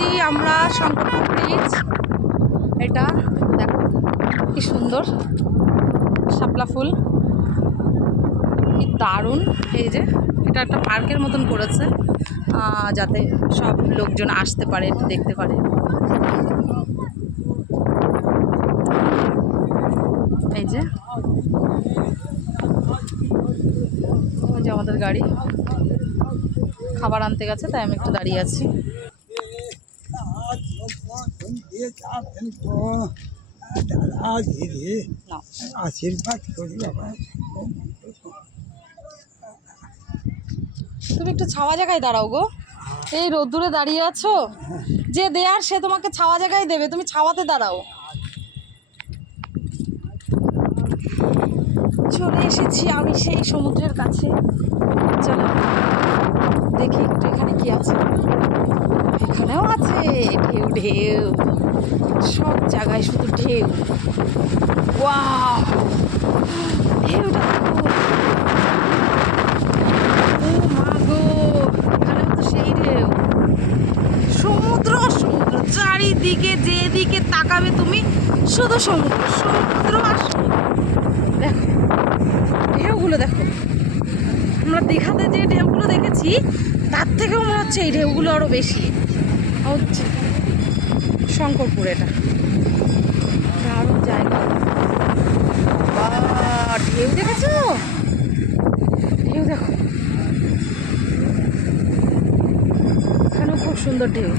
এসেছি আমরা শঙ্করপুর ব্রিজ এটা দেখো, কি সুন্দর, শাপলা ফুল। কি দারুণ, এই যে, এটা একটা পার্কের মতন করেছে যাতে সব লোকজন আসতে পারে দেখতে পারে। এই যে আমাদের গাড়ি। খাবার আনতে গেছে, তাই আমি একটু দাঁড়িয়ে আছি। তুমি একটু ছাওয়া জায়গায় দাঁড়াও গো। এই রোদ্দুরে দাঁড়িয়ে আছো? যে দেয়ার, সে তোমাকে ছাওয়া জায়গায় দেবে। তুমি ছাওয়াতে দাঁড়াও। চলে এসেছি আমি সেই সমুদ্রের কাছে। চলো, দেখি একটু এখানে কি আছে। আছে, ঢেউ ঢেউ। সব জায়গায় শুধু ঢেউ। ঢেউটা সমুদ্র সমুদ্র, চারিদিকে যেদিকে তাকাবে তুমি, শুধু সমুদ্র সমুদ্র আর দেখো, ঢেউগুলো দেখো। আমরা দীঘাতে যে ঢেউগুলো দেখেছি, তার থেকেও মনে হচ্ছে এই ঢেউগুলো আরও বেশি। হচ্ছে শঙ্করপুর এটা। দারুণ জায়গা। ঢেউ দেখেছ? ঢেউ দেখো। এখানেও খুব সুন্দর ঢেউ।